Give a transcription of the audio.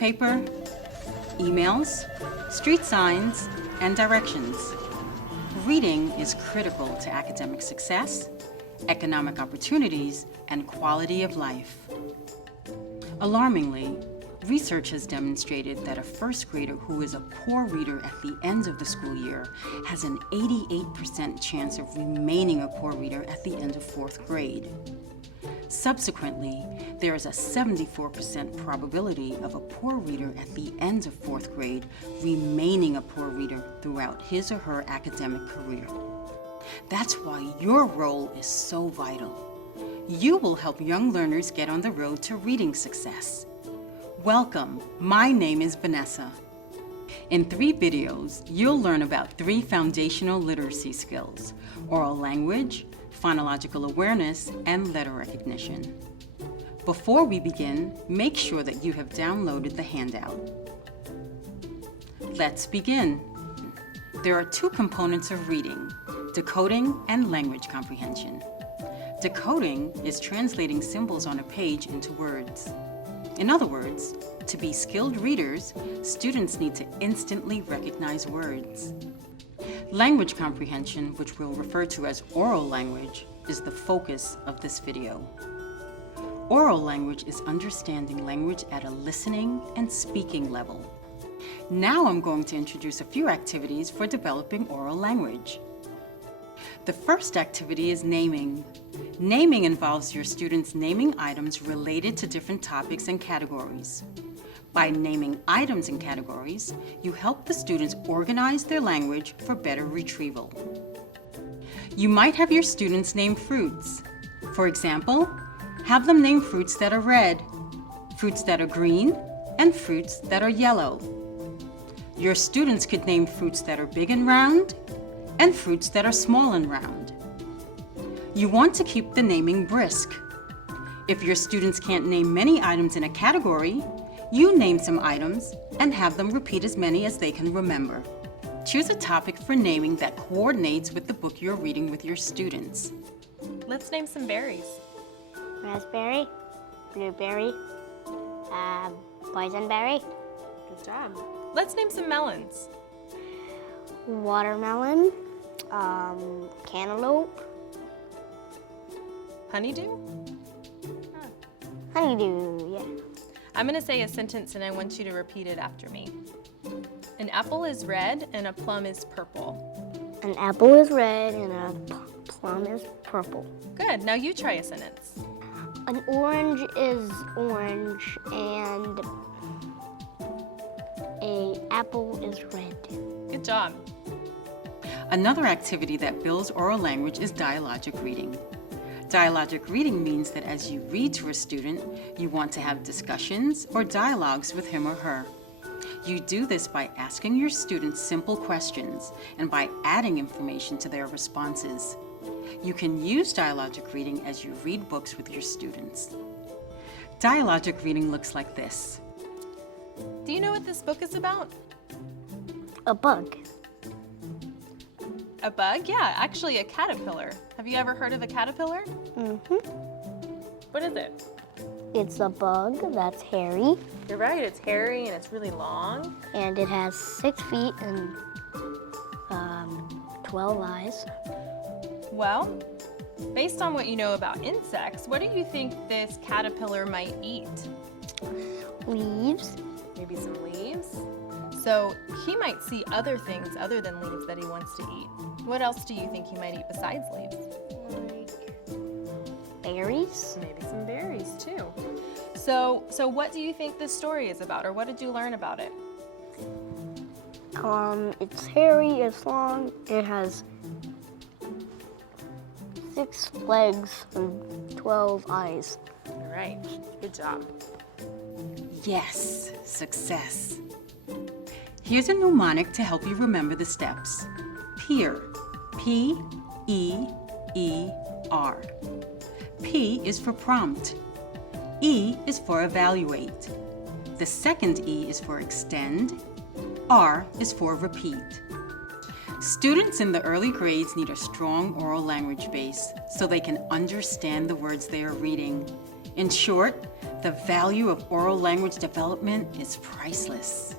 newspaper, emails, street signs, and directions. Reading is critical to academic success, economic opportunities, and quality of life. Alarmingly, research has demonstrated that a first grader who is a poor reader at the end of the school year has an 88% chance of remaining a poor reader at the end of fourth grade. Subsequently, there is a 74% probability of a poor reader at the end of fourth grade remaining a poor reader throughout his or her academic career. That's why your role is so vital. You will help young learners get on the road to reading success. Welcome, my name is Vanessa. In 3 videos, you'll learn about 3 foundational literacy skills: oral language, phonological awareness, and letter recognition. Before we begin, make sure that you have downloaded the handout. Let's begin. There are 2 components of reading: decoding and language comprehension. Decoding is translating symbols on a page into words. In other words, to be skilled readers, students need to instantly recognize words. Language comprehension, which we'll refer to as oral language, is the focus of this video. Oral language is understanding language at a listening and speaking level. Now I'm going to introduce a few activities for developing oral language. The first activity is naming. Naming involves your students naming items related to different topics and categories. By naming items and categories, you help the students organize their language for better retrieval. You might have your students name fruits. For example, have them name fruits that are red, fruits that are green, and fruits that are yellow. Your students could name fruits that are big and round, and fruits that are small and round. You want to keep the naming brisk. If your students can't name many items in a category, you name some items and have them repeat as many as they can remember. Choose a topic for naming that coordinates with the book you're reading with your students. Let's name some berries. Raspberry, blueberry, boysenberry, Good job. Let's name some melons. watermelon, cantaloupe, Honeydew? honeydew, yeah. I'm going to say a sentence and I want you to repeat it after me. An apple is red and a plum is purple. An apple is red and a plum is purple. Good. Now you try a sentence. An orange is orange and an apple is red. Good job. Another activity that builds oral language is dialogic reading. Dialogic reading means that as you read to a student, you want to have discussions or dialogues with him or her. You do this by asking your students simple questions and by adding information to their responses. You can use dialogic reading as you read books with your students. Dialogic reading looks like this. Do you know what this book is about? A bug. A bug? Yeah, actually a caterpillar. Have you ever heard of a caterpillar? What is it? It's a bug that's hairy You're right, it's hairy and it's really long. and it has 6 feet and 12 eyes. Well, based on what you know about insects, what do you think this caterpillar might eat? Leaves, Maybe some leaves? So he might see other things other than leaves that he wants to eat. What else do you think he might eat besides leaves? like berries. Maybe some berries too. So what do you think this story is about, or what did you learn about it? It's hairy, it's long, it has 6 legs and 12 eyes. All right, good job. Yes, success. Here's a mnemonic to help you remember the steps. Peer, P-E-E-R. P is for prompt. E is for evaluate. The second E is for extend. R is for repeat. Students in the early grades need a strong oral language base so they can understand the words they are reading. In short, the value of oral language development is priceless.